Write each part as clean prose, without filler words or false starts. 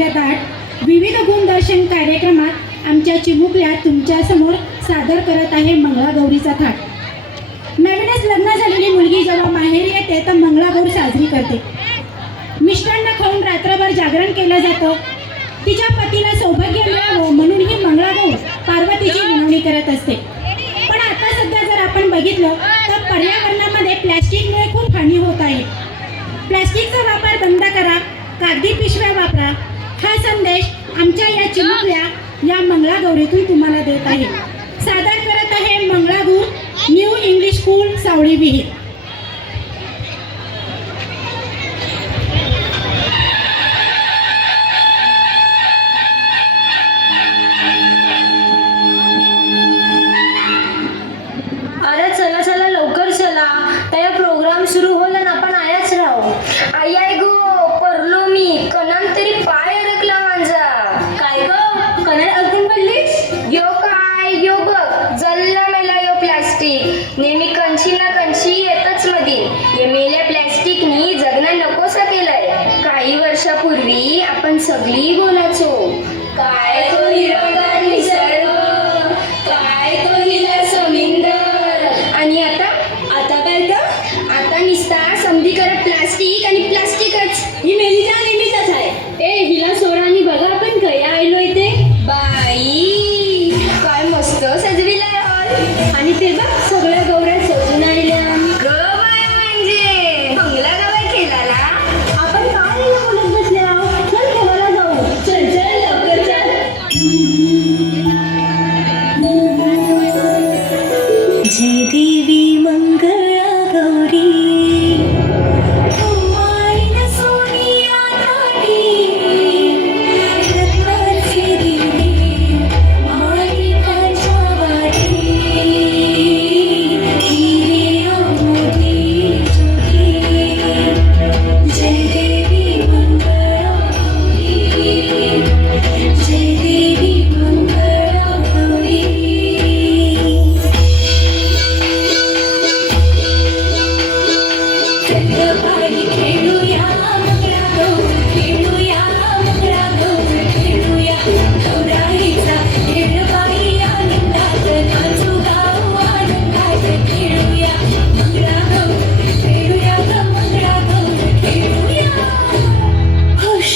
भरलेल्या दाट विविध गुणदर्शन कार्यक्रमात आमच्या चिमुकल्या तुमच्यासमोर सादर करत आहे मंगळागौरीचा थाट। नवीनच लग्न झालेली मुलगी जेव्हा माहेरी येते तर मंगळागौर साजरी करते। मिष्टान्न खाऊन रात्रभर जागरण केलं जातं। तिच्या पतीला सौभाग्य मिळावं म्हणून ही मंगळागौर पार्वतीची विनवणी करत असते। पण आता सध्या जर आपण बघितलं तर पर्यावरणामध्ये प्लॅस्टिकमुळे खूप हानी होत आहे। प्लॅस्टिकचा वापर बंद करा, कागदी पिशव्या वापरा, हा संदेश आमच्या या चिमुकल्या या मंगळागौरीतून तुम्हाला देत आहे। सादर करत आहे मंगळागौर न्यू इंग्लिश स्कूल सावळी विहीर। अरे चला चला लवकर चला, त्या प्रोग्राम सुरू होला ना, आपण आयाच राहू। आई आई गो परलो मी, कणान तरी पाय अडकला माझा। काय ग कणान अडकून पडलीस? यो काय यो बघ जल्ला मेला यो प्लास्टिक, नेहमी कंची ना कंची येतच मधी। या मेल्या प्लास्टिकनी जगना नकोसा केलाय। काही वर्षापूर्वी आपण सगळी बोलायचो, काय तो हिरवागार निसर्ग, काय तो हिला समिंदर, आणि आता काय तर आता निसता समधीकडे प्लास्टिक आणि प्लास्टिकच। ही मेलीच्या नेहमीच आहे। ए हिला सोरानी बघा आपण कया आलोय ते। बाई काय मस्त सजविलाय हॉल, आणि ते बघ सगळ्या गौऱ्या सजून आल्या। ग बाय म्हणजे बंगला गावात केला ना। आपण काय बोलत बसले आहोत, चल ठेवायला जाऊ। चल चल लवकर चल। जय देवी मंगळा गौरी, माईन सोनिया ताटी, रत्नाचे दिवे माणिकाच्या वाटी, हिरे मोती चोरी। जय देवी मंगळा गौरी, जय देवी मंगळा गौरी। चंद्रपाळी खेळूया मंगळागौर, खेळूया मंगळागौर, खेळूया गौराईचा खेळ बाई आनंदात, नाचू गाऊ आनंदात, खेळूया मंगळागौर, खेळूया ग मंगळागौर, खेळूया। हुश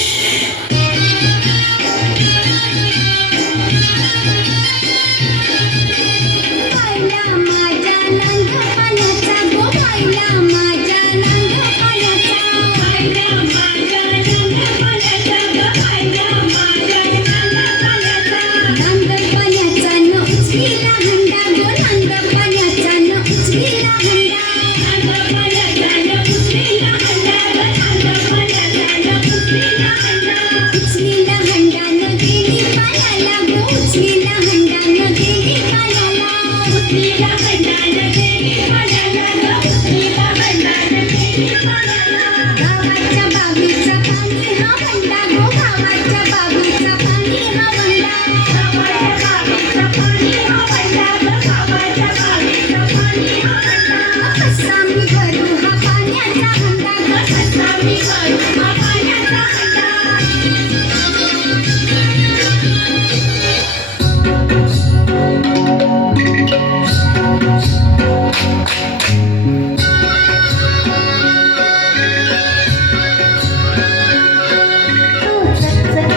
पाहिला माझ्या लंगपाण्याचा गो, पाहिला माझ्या लंगपाण्याचा, पाहिला माझ्या लंगपाण्याचा गो, पाहिला माझ्या लंगपाण्याचा। लंगपाण्याचा न उचलीला हंडा गो, लंगपाण्याचा न उचलीला हंडा, लंगपाण्याचा न उचलीला हंडा गो, लंगपाण्याचा न उचलीला हंडा। उचलीला हंडा न गेली पायाला गो, उचलीला हंडा न गेली पायाला, उचलीला हंडा न गेली पायाला गो, उचलीला हंडा न गेली पायाला। गावाच्या बाबीचा पाणी हा वंडा गो, गावाच्या बाबीचा पाणी हा वंडा, गावाच्या बाबीचा पाणी हा वंडा गो, गावाच्या बाबीचा पाणी हा वंडा। कसा मी भरू हा पाण्याचा हंडा गो, कसा मी भरू हा पाण्याचा हंडा। चकचक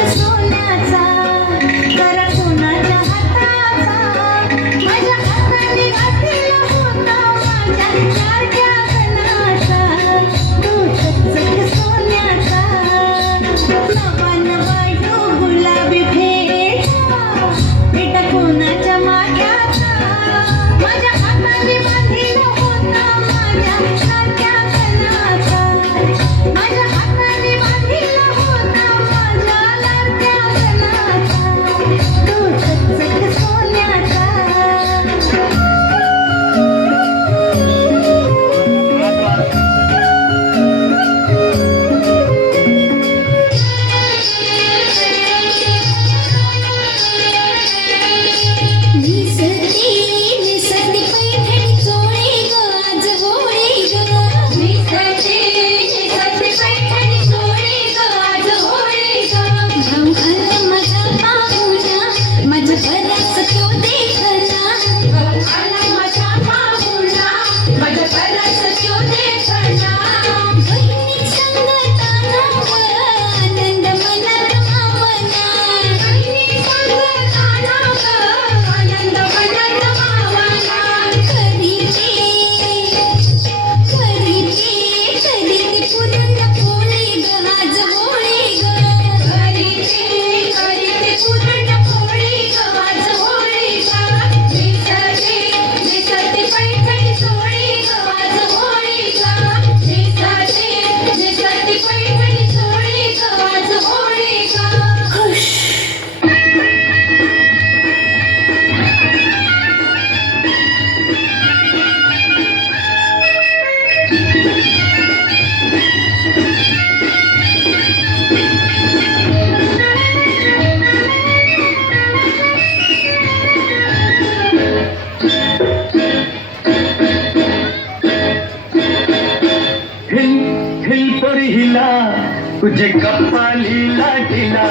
तुझे कपालीला ढिला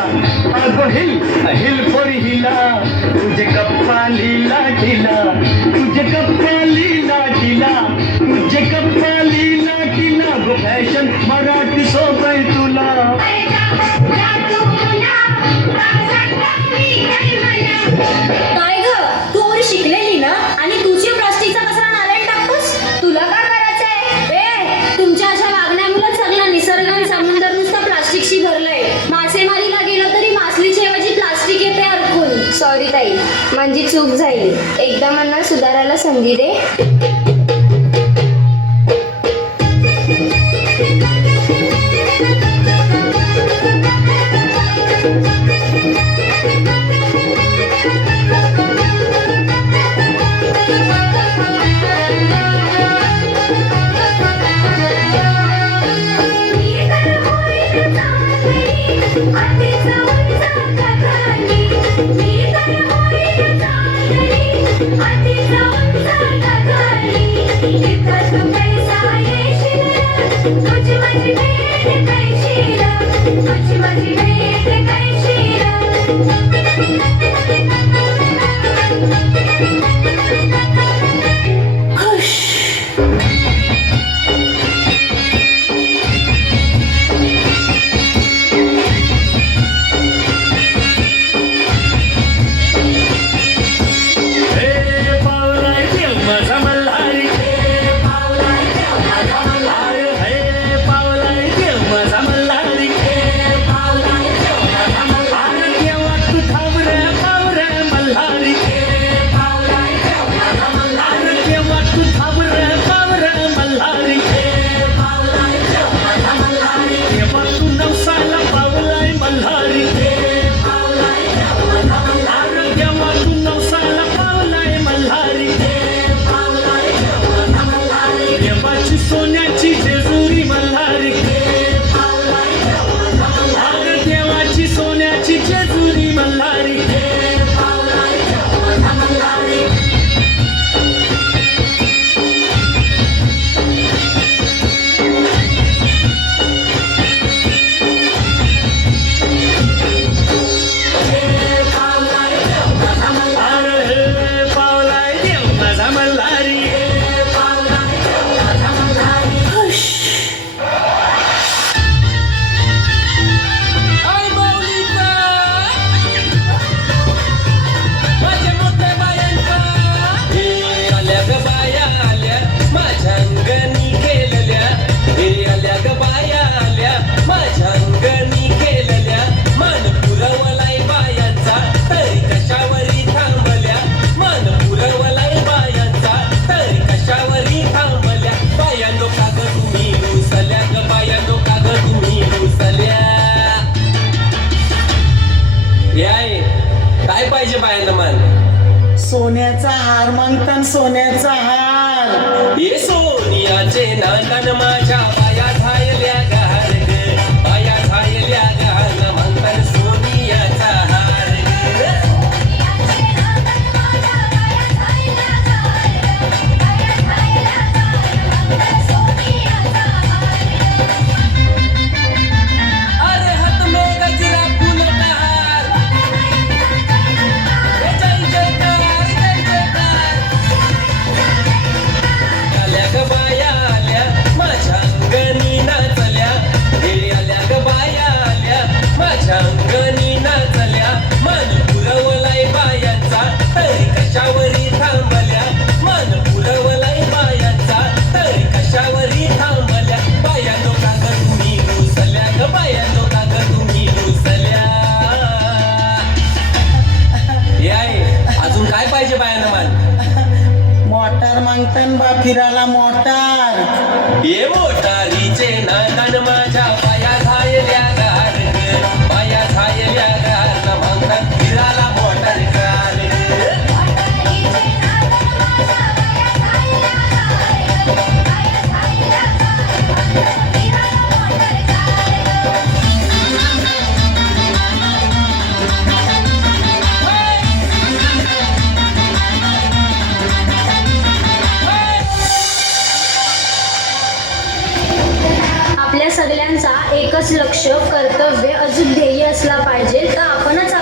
अगो हिल हिल फॉर हिला तुझे कपालीला ढिला तुझे कपालीला ढिला तुझे कपालीला ढिला गो फॅशन मराठी सोबय तुला काय ग तू एवढी शिकलेली ना आणि तुझी प्लास्टिकचा कचरा नाल्यात टाकतोस तुला काय करायचंय ए तुमच्या अशा वागण्यामुळे सगळा निसर्ग आणि समुद्र नुसतं प्लास्टिकशी भरलंय मासेमारीला गेलं तरी मासलीच्या ऐवजी प्लास्टिक येते अडकून सॉरी ताई माझी चूक झाली एकदा मला सुधारायला संधी दे सोन्याचा हार मागतान सोन्याचा हार ये सोनियाचे नांगण माझ्या पाया झायल्या गार ग पाया झायल्या गार म्हणतान सोनियाचा हार अरे हात में गजरा फूल का हार जय जयकार जय जयकार आल्या ग बाया आल्या माझ्या अंगणी नाचल्या हे आल्या ग बाया आल्या माझ्या अंगणी नाचल्या मन पुरवलाय बायांचा तरी कशावरी थांबल्या मन पुरवलाय बायांचा तरी कशावरी थांबल्या बायानो का ग तुम्ही रुसल्या ग बायानो का ग तुम्ही रुसल्या हे आहे अजून काय पाहिजे बायानं मान मोटार मागतान बा फिरायला मोटार ये मोटारीचे नाकान माझ्या पाया झायल्या गार ग पाया झायल्या गार म्हणतात फिराला मोटार कार एकच लक्ष कर्तव्य अजून ध्येय असला पाहिजे तर आपणच